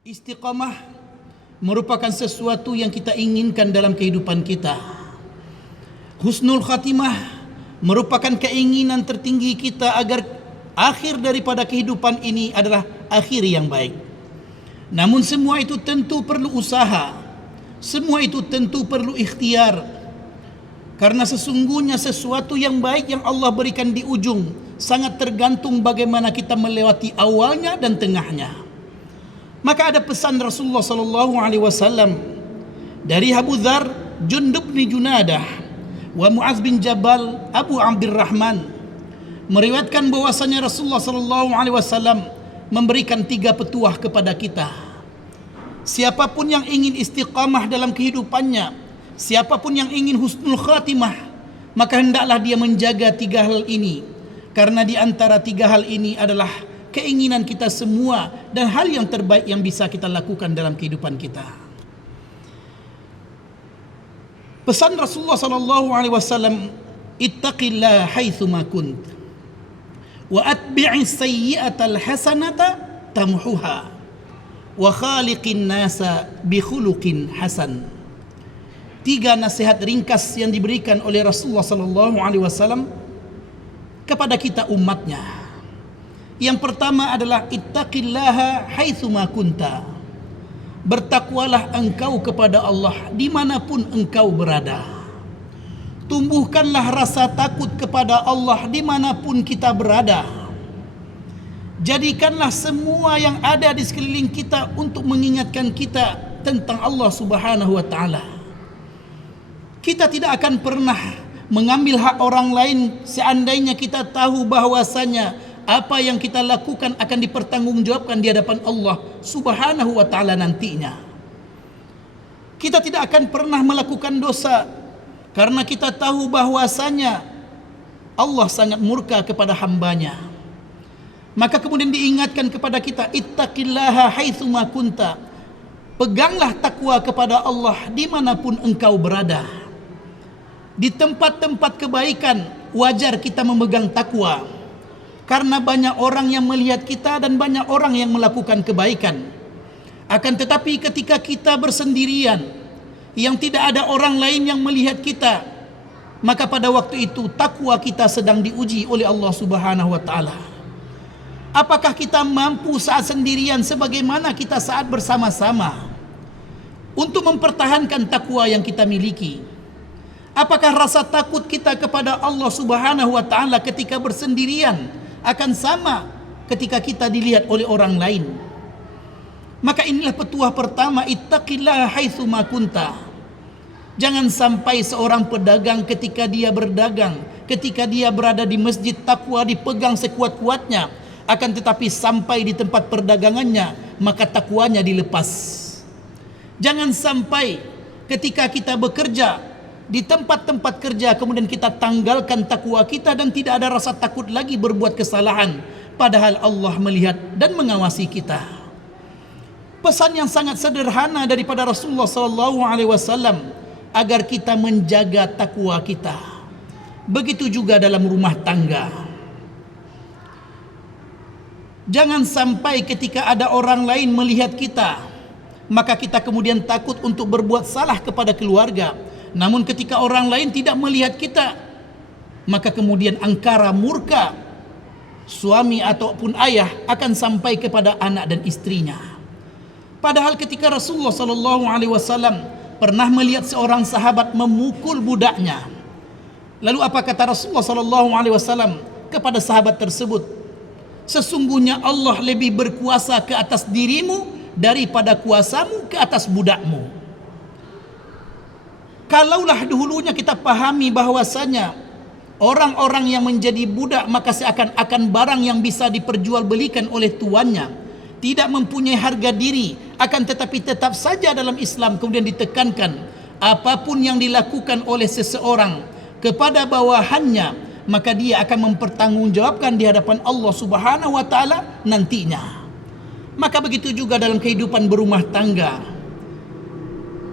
Istiqamah merupakan sesuatu yang kita inginkan dalam kehidupan kita. Husnul khatimah merupakan keinginan tertinggi kita agar akhir daripada kehidupan ini adalah akhir yang baik. Namun semua itu tentu perlu usaha. Semua itu tentu perlu ikhtiar. Karena sesungguhnya sesuatu yang baik yang Allah berikan di ujung sangat tergantung bagaimana kita melewati awalnya dan tengahnya. Maka ada pesan Rasulullah sallallahu alaihi wasallam dari Abu Dzar, Jundub bin Junadah, wa Muaz bin Jabal, Abu Abdurrahman, meriwayatkan bahwasanya Rasulullah sallallahu alaihi wasallam memberikan 3 petuah kepada kita. Siapapun yang ingin istiqamah dalam kehidupannya, siapapun yang ingin husnul khatimah, maka hendaklah dia menjaga 3 hal ini. Karena di antara 3 hal ini adalah keinginan kita semua dan hal yang terbaik yang bisa kita lakukan dalam kehidupan kita. Pesan Rasulullah sallallahu alaihi wasallam, ittaqillaha haitsu ma kunt wa atbi'is sayyi'atal hasanata tamhuha wa khaliqin nasa bi khuluqin hasan. 3 nasihat ringkas yang diberikan oleh Rasulullah sallallahu alaihi wasallam kepada kita umatnya. Yang pertama adalah ittaqillaha haitsu ma kunta. Bertakwalah engkau kepada Allah dimanapun engkau berada. Tumbuhkanlah rasa takut kepada Allah dimanapun kita berada. Jadikanlah semua yang ada di sekeliling kita untuk mengingatkan kita tentang Allah Subhanahu wa taala. Kita tidak akan pernah mengambil hak orang lain seandainya kita tahu bahwasanya apa yang kita lakukan akan dipertanggungjawabkan di hadapan Allah Subhanahu wa taala nantinya. Kita tidak akan pernah melakukan dosa karena kita tahu bahwasanya Allah sangat murka kepada hambanya. Maka kemudian diingatkan kepada kita, ittaqillaha haitsu ma kunta. Peganglah takwa kepada Allah dimanapun engkau berada. Di tempat-tempat kebaikan wajar kita memegang takwa. Karena banyak orang yang melihat kita dan banyak orang yang melakukan kebaikan. Akan tetapi ketika kita bersendirian, yang tidak ada orang lain yang melihat kita, maka pada waktu itu takwa kita sedang diuji oleh Allah Subhanahu wa taala. Apakah kita mampu saat sendirian sebagaimana kita saat bersama-sama untuk mempertahankan takwa yang kita miliki? Apakah rasa takut kita kepada Allah Subhanahu wa taala ketika bersendirian akan sama ketika kita dilihat oleh orang lain? Maka inilah petuah pertama, ittaqillaha haitsu ma kunta. Jangan sampai seorang pedagang ketika dia berdagang, ketika dia berada di masjid, takwa dipegang sekuat-kuatnya, akan tetapi sampai di tempat perdagangannya maka takwanya dilepas. Jangan sampai ketika kita bekerja di tempat-tempat kerja kemudian kita tanggalkan takwa kita dan tidak ada rasa takut lagi berbuat kesalahan, padahal Allah melihat dan mengawasi kita. Pesan yang sangat sederhana daripada Rasulullah sallallahu alaihi wasallam agar kita menjaga takwa kita. Begitu juga dalam rumah tangga. Jangan sampai ketika ada orang lain melihat kita, maka kita kemudian takut untuk berbuat salah kepada keluarga. Namun ketika orang lain tidak melihat kita, maka kemudian angkara murka suami ataupun ayah akan sampai kepada anak dan istrinya. Padahal ketika Rasulullah sallallahu alaihi wasallam pernah melihat seorang sahabat memukul budaknya. Lalu apa kata Rasulullah sallallahu alaihi wasallam kepada sahabat tersebut? Sesungguhnya Allah lebih berkuasa ke atas dirimu daripada kuasamu ke atas budakmu. Kalaulah dahulunya kita pahami bahwasanya orang-orang yang menjadi budak maka seakan-akan barang yang bisa diperjualbelikan oleh tuannya, tidak mempunyai harga diri, akan tetapi tetap saja dalam Islam kemudian ditekankan apapun yang dilakukan oleh seseorang kepada bawahannya maka dia akan mempertanggungjawabkan di hadapan Allah Subhanahu wa taala nantinya. Maka begitu juga dalam kehidupan berumah tangga.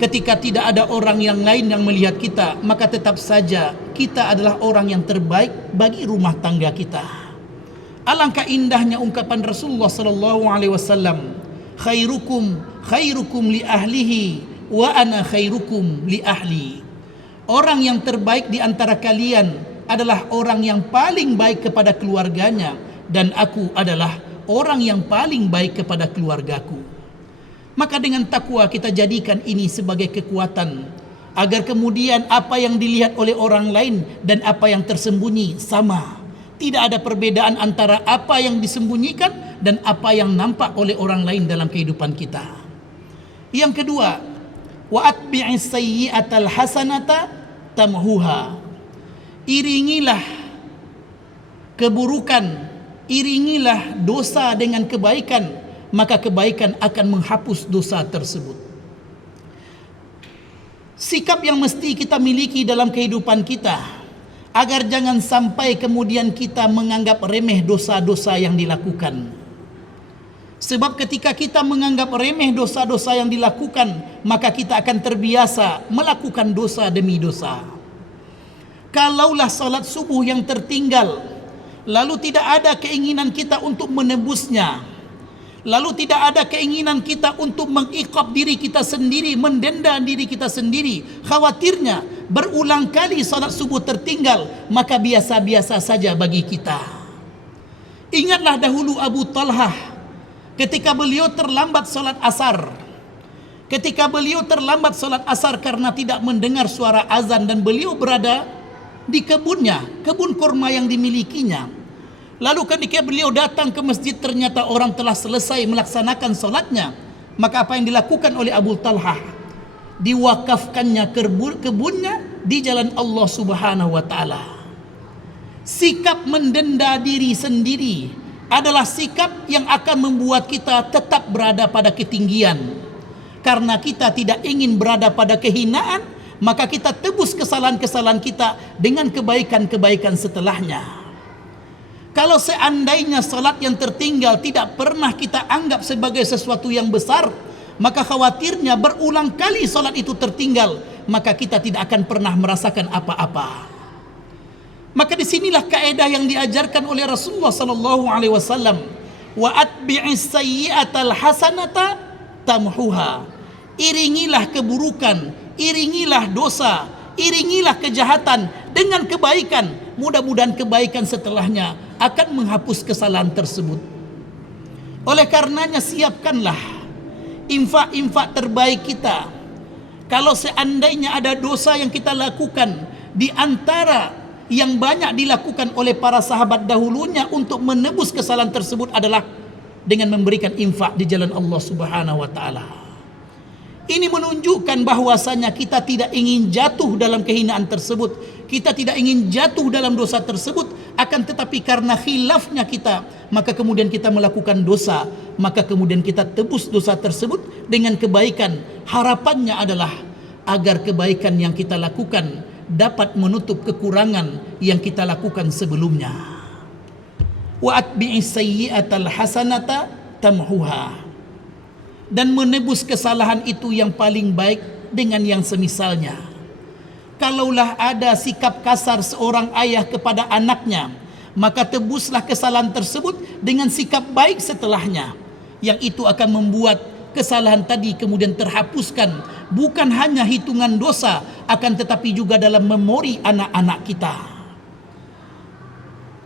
Ketika tidak ada orang yang lain yang melihat kita, maka tetap saja kita adalah orang yang terbaik bagi rumah tangga kita. Alangkah indahnya ungkapan Rasulullah sallallahu alaihi wasallam, khairukum li ahlihi wa ana khairukum li ahli. Orang yang terbaik di antara kalian adalah orang yang paling baik kepada keluarganya, dan aku adalah orang yang paling baik kepada keluargaku. Maka dengan takwa kita jadikan ini sebagai kekuatan, agar kemudian apa yang dilihat oleh orang lain dan apa yang tersembunyi sama. Tidak ada perbedaan antara apa yang disembunyikan dan apa yang nampak oleh orang lain dalam kehidupan kita. Yang kedua, wa atbi'is sayyi'atal hasanata tamhuha. Iringilah keburukan, iringilah dosa dengan kebaikan, maka kebaikan akan menghapus dosa tersebut. Sikap yang mesti kita miliki dalam kehidupan kita, agar jangan sampai kemudian kita menganggap remeh dosa-dosa yang dilakukan. Sebab ketika kita menganggap remeh dosa-dosa yang dilakukan, maka kita akan terbiasa melakukan dosa demi dosa. Kalaulah salat subuh yang tertinggal, lalu tidak ada keinginan kita untuk menebusnya, lalu tidak ada keinginan kita untuk mengiqab diri kita sendiri, mendenda diri kita sendiri, khawatirnya berulang kali salat subuh tertinggal, maka biasa-biasa saja bagi kita. Ingatlah dahulu Abu Talhah ketika beliau terlambat salat asar. Ketika beliau terlambat salat asar karena tidak mendengar suara azan, dan beliau berada di kebunnya, kebun kurma yang dimilikinya. Lalu ketika beliau datang ke masjid, ternyata orang telah selesai melaksanakan salatnya. Maka apa yang dilakukan oleh Abu Talhah? Diwakafkannya kebunnya di jalan Allah Subhanahu wa taala. Sikap mendenda diri sendiri adalah sikap yang akan membuat kita tetap berada pada ketinggian. Karena kita tidak ingin berada pada kehinaan, maka kita tebus kesalahan-kesalahan kita dengan kebaikan-kebaikan setelahnya. Kalau seandainya salat yang tertinggal tidak pernah kita anggap sebagai sesuatu yang besar, maka khawatirnya berulang kali salat itu tertinggal, maka kita tidak akan pernah merasakan apa-apa. Maka disinilah kaedah yang diajarkan oleh Rasulullah sallallahu alaihi wasallam, wa atbi'is sayyi'atal hasanata tamhuha. Iringilah keburukan, iringilah dosa, iringilah kejahatan dengan kebaikan. Mudah-mudahan kebaikan setelahnya akan menghapus kesalahan tersebut. Oleh karenanya siapkanlah infak-infak terbaik kita. Kalau seandainya ada dosa yang kita lakukan di antara yang banyak dilakukan oleh para sahabat dahulunya untuk menebus kesalahan tersebut adalah dengan memberikan infak di jalan Allah Subhanahu wa taala. Ini menunjukkan bahwasanya kita tidak ingin jatuh dalam kehinaan tersebut, kita tidak ingin jatuh dalam dosa tersebut, akan tetapi karena khilafnya kita, maka kemudian kita melakukan dosa, maka kemudian kita tebus dosa tersebut dengan kebaikan. Harapannya adalah agar kebaikan yang kita lakukan dapat menutup kekurangan yang kita lakukan sebelumnya. Wa atbi'is sayyi'atal hasanata tamhuha. Dan menebus kesalahan itu yang paling baik dengan yang semisalnya. Kalaulah ada sikap kasar seorang ayah kepada anaknya, maka tebuslah kesalahan tersebut dengan sikap baik setelahnya, yang itu akan membuat kesalahan tadi kemudian terhapuskan, bukan hanya hitungan dosa, akan tetapi juga dalam memori anak-anak kita.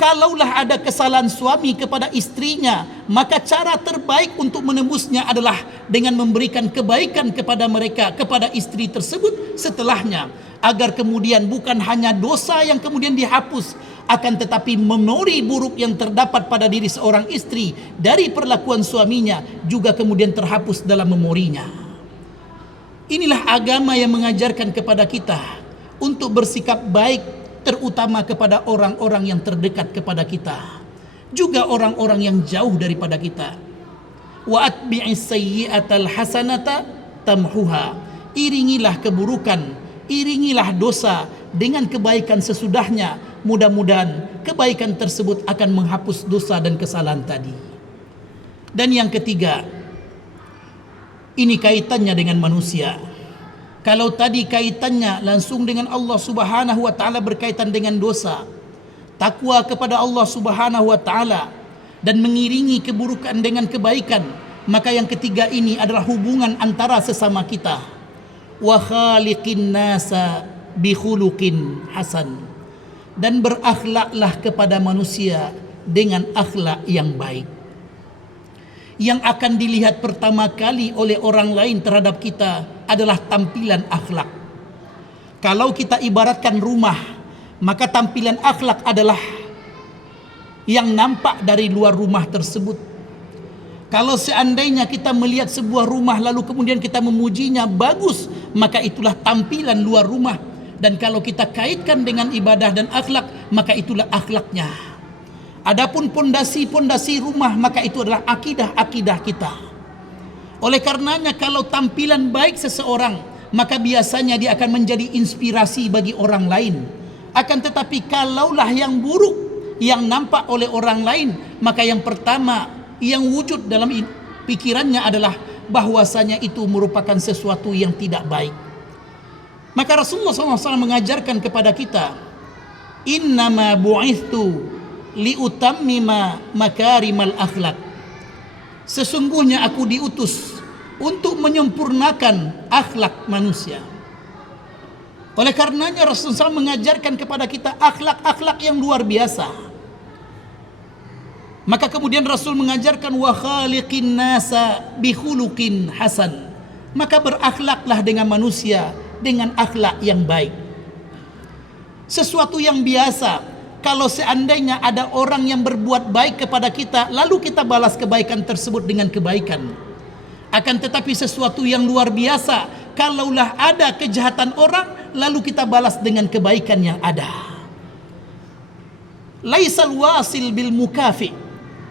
Kalaulah ada kesalahan suami kepada istrinya, maka cara terbaik untuk menembusnya adalah dengan memberikan kebaikan kepada mereka, kepada istri tersebut setelahnya, agar kemudian bukan hanya dosa yang kemudian dihapus, akan tetapi memori buruk yang terdapat pada diri seorang istri dari perlakuan suaminya juga kemudian terhapus dalam memorinya. Inilah agama yang mengajarkan kepada kita untuk bersikap baik, terutama kepada orang-orang yang terdekat kepada kita, juga orang-orang yang jauh daripada kita. Wa atbi'is sayyi'atal hasanata tamhuha. Iringilah keburukan, iringilah dosa dengan kebaikan sesudahnya. Mudah-mudahan kebaikan tersebut akan menghapus dosa dan kesalahan tadi. Dan yang ketiga, ini kaitannya dengan manusia. Kalau tadi kaitannya langsung dengan Allah Subhanahu wa taala berkaitan dengan dosa, takwa kepada Allah Subhanahu wa taala dan mengiringi keburukan dengan kebaikan, Maka yang ketiga ini adalah hubungan antara sesama kita. Wa khaliqin nasa bi khuluqin hasan. Dan berakhlaklah kepada manusia dengan akhlak yang baik. Yang akan dilihat pertama kali oleh orang lain terhadap kita adalah tampilan akhlak. Kalau kita ibaratkan rumah, maka tampilan akhlak adalah yang nampak dari luar rumah tersebut. Kalau seandainya kita melihat sebuah rumah lalu kemudian kita memujinya bagus, maka itulah tampilan luar rumah. Dan kalau kita kaitkan dengan ibadah dan akhlak, maka itulah akhlaknya. Adapun pondasi-pondasi rumah, maka itu adalah akidah-akidah kita. Oleh karenanya kalau tampilan baik seseorang, maka biasanya dia akan menjadi inspirasi bagi orang lain. Akan tetapi kalaulah yang buruk yang nampak oleh orang lain, maka yang pertama yang wujud dalam pikirannya adalah bahwasanya itu merupakan sesuatu yang tidak baik. Maka Rasulullah SAW mengajarkan kepada kita, innama bu'ithtu liutammima makarimal akhlak. Sesungguhnya aku diutus untuk menyempurnakan akhlak manusia. Oleh karenanya Rasulullah SAW mengajarkan kepada kita akhlak-akhlak yang luar biasa. Maka kemudian Rasul mengajarkan wa khaliqin nasa bi khuluqin hasan. Maka berakhlaklah dengan manusia dengan akhlak yang baik. Sesuatu yang biasa. Kalau seandainya ada orang yang berbuat baik kepada kita, lalu kita balas kebaikan tersebut dengan kebaikan. Akan tetapi sesuatu yang luar biasa, kalaulah ada kejahatan orang, lalu kita balas dengan kebaikan yang ada. Laisal wasil bil mukafi.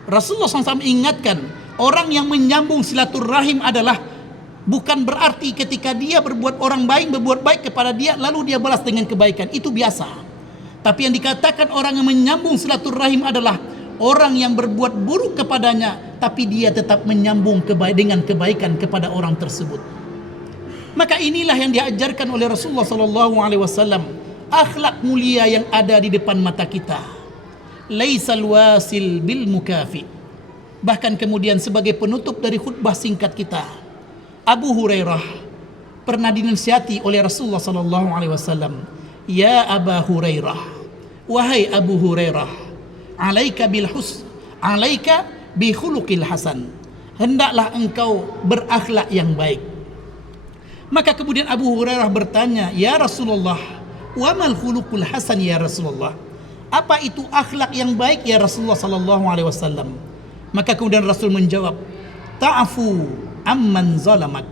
Rasulullah SAW ingatkan, orang yang menyambung silaturahim adalah bukan berarti ketika dia berbuat baik kepada dia, lalu dia balas dengan kebaikan. Itu biasa. Tapi yang dikatakan orang yang menyambung silaturahim adalah orang yang berbuat buruk kepadanya, tapi dia tetap menyambung dengan kebaikan kepada orang tersebut. Maka inilah yang diajarkan oleh Rasulullah SAW, akhlak mulia yang ada di depan mata kita. Laisal wasil bil mukafi. Bahkan kemudian sebagai penutup dari khutbah singkat kita, Abu Hurairah pernah dinasihati oleh Rasulullah SAW. Ya Aba Hurairah, wahai Abu Hurairah, alaika bi khuluqil hasan. Hendaklah engkau berakhlak yang baik. Maka kemudian Abu Hurairah bertanya, ya Rasulullah, wa mal khuluqul hasan ya Rasulullah? Apa itu akhlak yang baik ya Rasulullah SAW? Maka kemudian Rasul menjawab, ta'fu amman zalamak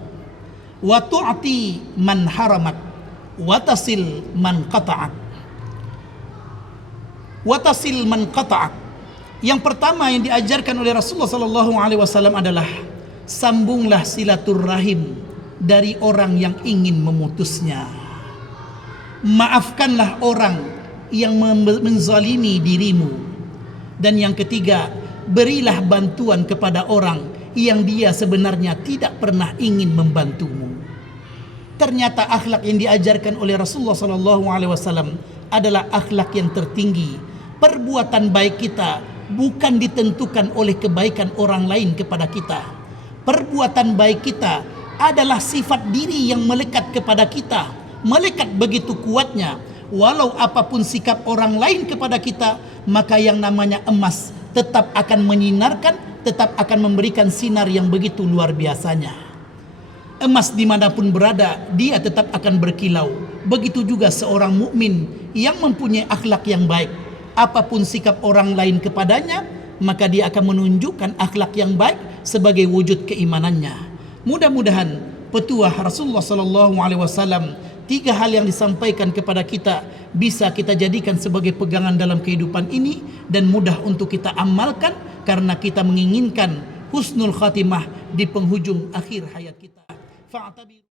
wa tu'ti man haramak watasil man qata'ak. Watasil man qata'ak. Yang pertama yang diajarkan oleh Rasulullah SAW adalah sambunglah silaturahim dari orang yang ingin memutusnya. Maafkanlah orang yang menzalimi dirimu. Dan yang ketiga, berilah bantuan kepada orang yang dia sebenarnya tidak pernah ingin membantumu. Ternyata akhlak yang diajarkan oleh Rasulullah SAW adalah akhlak yang tertinggi. Perbuatan baik kita bukan ditentukan oleh kebaikan orang lain kepada kita. Perbuatan baik kita adalah sifat diri yang melekat kepada kita. Melekat begitu kuatnya. Walau apapun sikap orang lain kepada kita, maka yang namanya emas tetap akan menyinarkan, tetap akan memberikan sinar yang begitu luar biasanya. Emas dimanapun berada, dia tetap akan berkilau. Begitu juga seorang mukmin yang mempunyai akhlak yang baik. Apapun sikap orang lain kepadanya, maka dia akan menunjukkan akhlak yang baik sebagai wujud keimanannya. Mudah-mudahan petuah Rasulullah SAW, 3 hal yang disampaikan kepada kita bisa kita jadikan sebagai pegangan dalam kehidupan ini dan mudah untuk kita amalkan karena kita menginginkan husnul khatimah di penghujung akhir hayat kita. Fa'tabi